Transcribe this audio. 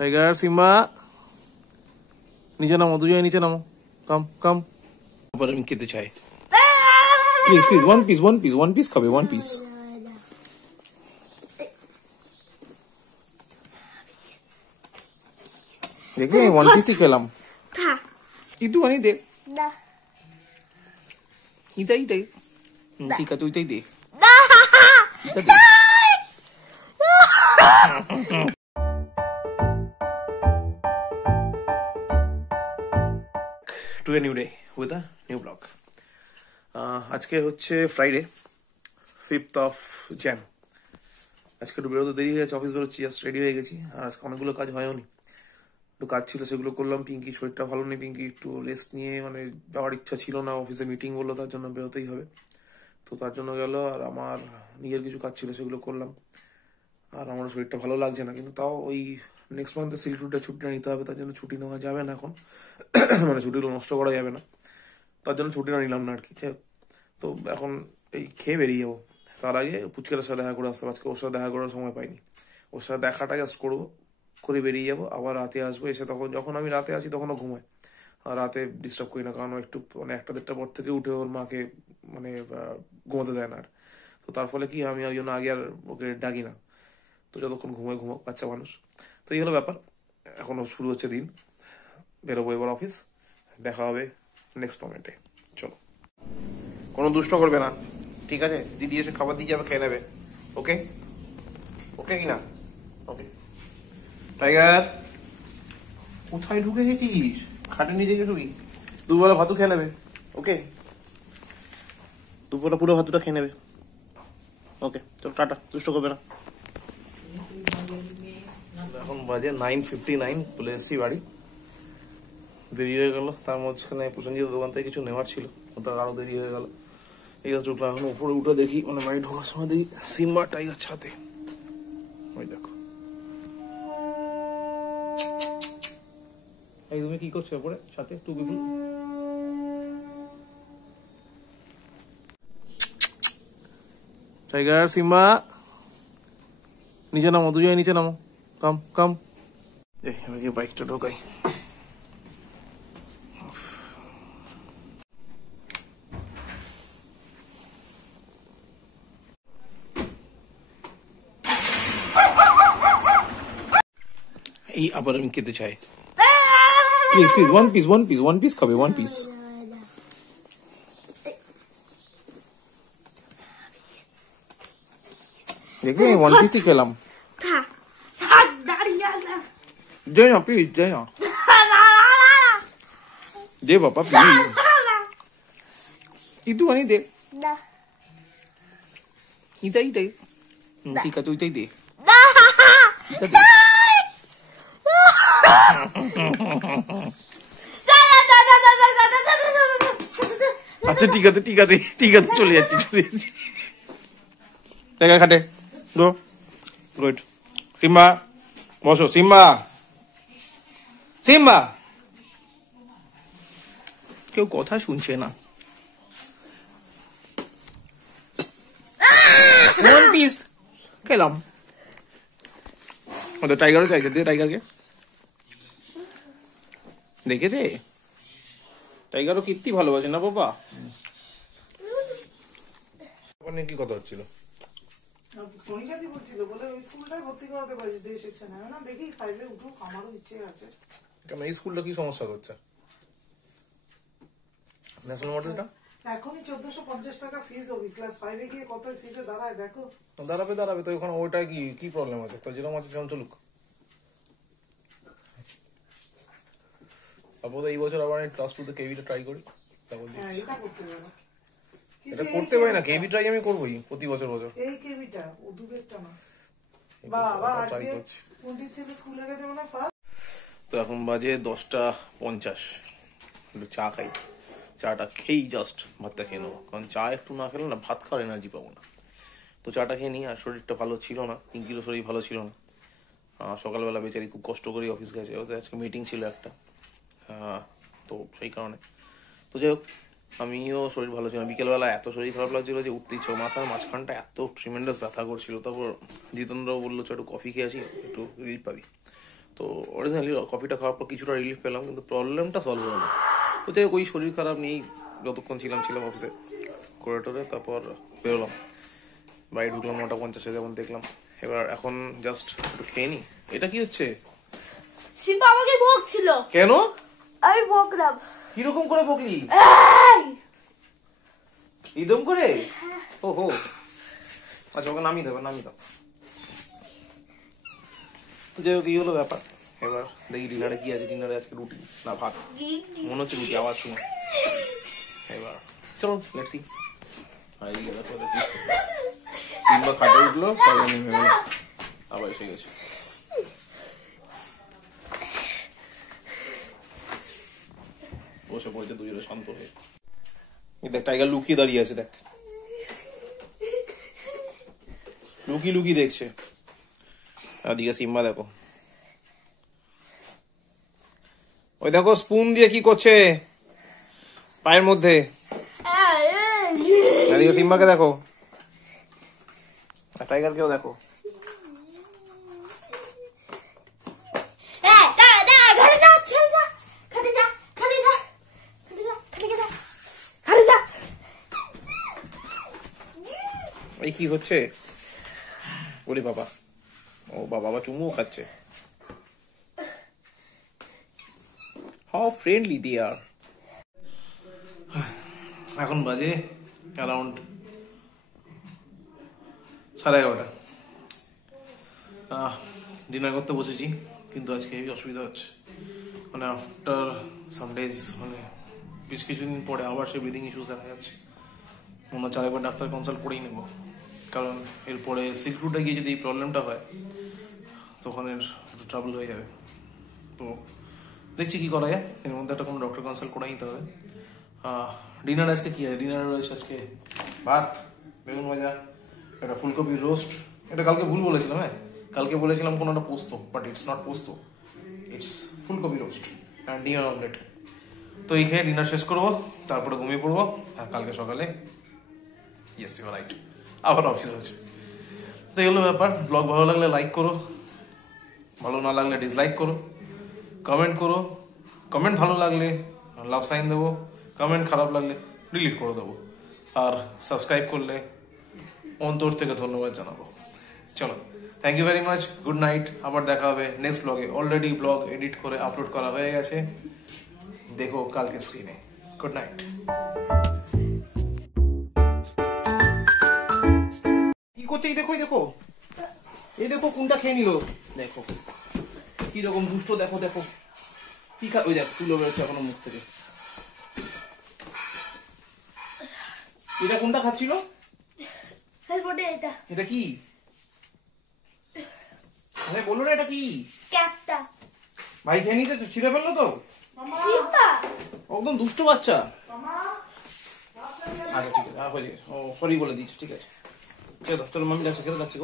Tiger Simba नीचे नामो तुझे नीचे नामो कम कम पर हम कितने चाय प्लीज प्लीज वन पीस खाबे वन पीस देखिए one piece he खेलाम itu ani deh dah itu tika tu itu deh to a new day with a new vlog আজকে হচ্ছে ফ্রাইডে 5th of Jan আজকে একটু বেরোতে দেরি হয়ে গেছে অফিস বেরোচ্ছি জাস্ট রেডি হয়ে গেছি আর আজকে অনেকগুলো কাজ হয়নি একটু কাজ ছিল সেগুলো করলাম পিঙ্কি শরীরটা ভালো নেই পিঙ্কি একটু রেস্ট নিয়ে মানে যাওয়ার ইচ্ছা ছিল না অফিসে মিটিং বললো তার জন্য বেরোতেই হবে তো তার জন্য গেল আর আমার নিজের কিছু কাজ ছিল সেগুলো করলাম আর আমার শরীরটা ভালো লাগছে না কিন্তু তাও ওই নেক্সট মান্থে সিল্ক রুটে ছুটিটা নিতে হবে তার জন্য ছুটি নেওয়া যাবে না এখন মানে ছুটিগুলো নষ্ট করা যাবে না তার জন্য ছুটিটা নিলাম না আর কি তো এখন এই খেয়ে বেরিয়ে যাবো তার আগে পুচকের সাথে দেখা করে আসতে আজকে ওর সাথে দেখা করার সময় পাইনি ওর সাথে দেখাটা জাস্ট করবো করে বেরিয়ে যাবো আবার রাতে আসবো এসে তখন যখন আমি রাতে আসি তখনও ঘুমাই আর রাতে ডিস্টার্ব করি না কারণ একটু মানে 1টা-1:30 পর থেকে উঠে ওর মাকে মানে ঘুমোতে দেয় না আর তো তার ফলে কি আমি ওই জন্য আগে আর ওকে ডাকি না তো যতক্ষণ ঘুমোয় বাচ্চা মানুষ তো এই হলো ব্যাপার এখনো শুরু হচ্ছে দিন বেরোবো এবার অফিস দেখা হবে নেক্সট মোমেন্টে চলো কোনো দুষ্ট করবে না ঠিক আছে দিদি এসে খাবার দিয়ে যাবে খেয়ে নেবে ওকে ওকে কি না ওকে টাইগার কোথায় ঢুকে গেছিস খাটে নিয়ে গিয়ে শুবি দুবেলা ভাতু খেয়ে নেবে ওকে দুপুরটা পুরো ভাতুটা খেয়ে নেবে ওকে চলো টাটা দুষ্ট করবে না এখন বাজে 9:59 চলে এসেছি বাড়ি দেরি হয়ে গেল তার মাঝখানে প্রসেনজিৎ দোকান থেকে কিছু নেওয়ার ছিল ওটা আরো দেরি হয়ে গেল এই গাছ ঢুকলাম এখন উপরে উঠে দেখি মানে বাড়ি ঢোকার সময় দেখি সিম্বা টাইগার ছাতে ওই দেখো এই তুমি কি করছো উপরে ছাতে টু বিপুল টাইগার সিম্বা নিচে নামো দুজনে নিচে নামো কাম কাম এই বাইকটা ঢোকাই এই আবার আমি খেতে চাই প্লিজ ওয়ান পিস খাবে ওয়ান পিস দেখি ওয়ান পিস ही খেলাম দে না প্লিজ দে না দে বাবা প্লিজ itu ani দে ইটাই ঠিক আছে তুই দে আচ্ছা ঠিক আছে চলে যাচ্ছি টাকা খাটে গো গুড সিম্বা বসো সিম্বা কেউ কথা শুনছে না ওয়ান পিস খেলাম ওদের টাইগারও চাইছে দে টাইগারকে দেখে দে টাইগারও কীর্তি ভালোবাসে না বাবা কি কথা হচ্ছিল কেন এই স্কুলটা কি সমস্যা করছে ন্যাশনাল মডেলটা এখনই 1450 টাকা ফিস হবে ক্লাস 5 এ গিয়ে কত ফিসে দাঁড়ায় দেখো দাঁড়াবে তো ওখানে ওইটা কি প্রবলেম আছে তো যেরকম আছে সেরকম চলুক সাপোজ এই বছর আবার ক্লাস 2 তে কেভিটা ট্রাই করি তারপর এটা করতে পারি না কেভি ট্রাই আমি করবই প্রতি বছর এই কেভিটা ও দুবেরটা না বাবা ট্রাই করছি পন্ডিত ছেলে স্কুলে গেছে মানে ফার্স্ট তো এখন বাজে 10:50 একটু চা খাই চাটা খেয়েই জাস্ট ভাতটা খেয়ে নেবো কারণ চা একটু না খেলে না ভাত খাওয়ার এনার্জি পাবো না তো চাটা খেয়ে নিই আর শরীরটা ভালো ছিল না পিঙ্কিরও শরীর ভালো ছিল না সকালবেলা বেচারি খুব কষ্ট করে অফিস গেছে ওদের আজকে মিটিং ছিল একটা তো সেই কারণে তো যাই হোক আমিও শরীর ভালো ছিল না বিকেলবেলা এত শরীর খারাপ লাগছিল যে উঠতে ইচ্ছে মাথার মাঝখানটা এত ট্রিমেন্ডাস ব্যথা করছিল তারপর জিতেন্দ্র বললো একটু কফি খেয়ে আসি একটু রিলিফ পাবি তো তো অরিজিনালি কফিটা খাওয়ার পর কিছুটা রিলিফ পেলাম, কিন্তু প্রবলেমটা সলভ হলো না। তো যাই হোক, ওই শরীর খারাপ নিয়েই যতক্ষণ ছিলাম অফিসে করে তারপর বেরোলাম, বাড়ি ঢুকলাম 9:50 যেমন দেখলাম। এবার এখন জাস্ট একটু খেয়ে নি। এটা কি হচ্ছে? শিম্পা আমাকে বকছিল। কেন? আমি বকলাম। কিরকম করে বকলি? ইদম করে? ওহো, আচ্ছা ওকে নামিয়ে দাও। যাই হোক, এই হলো ব্যাপার। এবার দেখি ডিনারে কি আছে। ডিনারে আজকে রুটি না ভাত, মনে হচ্ছে রুটি, আওয়াজ শুনে। এবার চলো লেটস সি। সিম্বা খাটে উঠলো, তারপর নেমে গেল, আবার এসে গেছে। বসে পড়েছে দুজনে শান্ত হয়ে। দেখ টাইগার লুকিয়ে দাঁড়িয়ে আছে, দেখ লুকিয়ে দেখছে। এদিকে সিম্বা দেখো, ওই দেখো স্পুন দিয়ে কি করছে পায়ের মধ্যে। এদিকে সিম্বাকে দেখো, টাইগারকেও দেখো। এই কি হচ্ছে? ওরে বাবা, ও বাবা চুমুও খাচ্ছে। হাউ ফ্রেন্ডলি দে আর। এখন বাজে অ্যারাউন্ড 11:30। ডিনার করতে বসেছি, কিন্তু আজকে হেভি অসুবিধা হচ্ছে। মানে আফটার সামডেজ, মানে বেশ কিছুদিন পরে আবার সে ব্রিদিং ইস্যুস দেখা যাচ্ছে। মনে হচ্ছে আরেকবার ডাক্তার কনসাল্ট করেই নেব, কারণ এরপরে সিল্ক রুটে গিয়ে যদি এই প্রবলেমটা হয় তখন এর একটু ট্রাবল হয়ে যাবে। তো দেখছি কি করা যায়, এর মধ্যে একটা কোনো ডক্টর কনসাল্ট করে নিতে হবে। ডিনার আজকে কি হয়? ডিনারে রয়েছে আজকে ভাত, বেগুন ভাজা, একটা ফুলকপির রোস্ট। এটা কালকে ভুল বলেছিলাম, হ্যাঁ কালকে বলেছিলাম কোনো একটা পোস্ত, বাট ইটস নট পোস্ত, ইটস ফুলকপি রোস্ট অ্যান্ড ডিনার অমলেট। তো এই খেয়ে ডিনার শেষ করবো, তারপরে ঘুমিয়ে পড়বো। আর কালকে সকালে ইয়েস ইউ রাইট, আবার অফিস আছে। তো এগুলো ব্যাপার। ব্লগ ভালো লাগলে লাইক করো, ভালো না লাগলে ডিসলাইক করো, কমেন্ট করো। কমেন্ট ভালো লাগলে লাভ সাইন দেবো, কমেন্ট খারাপ লাগলে ডিলিট করে দেবো। আর সাবস্ক্রাইব করলে অন্তর থেকে ধন্যবাদ জানাবো। চলো, thank you very much, good night. আবার দেখা হবে নেক্সট ব্লগে। অলরেডি ব্লগ এডিট করে আপলোড করা হয়ে গেছে, দেখো কালকে স্ক্রিনে। Good night. কি করছে? এই দেখো কোনটা খেয়ে নিল, দেখো কিরকম দুষ্ট। দেখো কি ওই দেখ তুলো বেরোচ্ছে এখনো মুখ থেকে। এটা কোনটা খাচ্ছিল? এটা কি? আরে বললো না এটা কি? ভাই খেয়ে নিতে ছিঁড়ে ফেললো তো, একদম দুষ্ট বাচ্চা। আচ্ছা ঠিক আছে, হয়ে গেছে। ও সরি বলে দিচ্ছি, ঠিক আছে। চলো মামি যাচ্ছে, খেতে যাচ্ছে।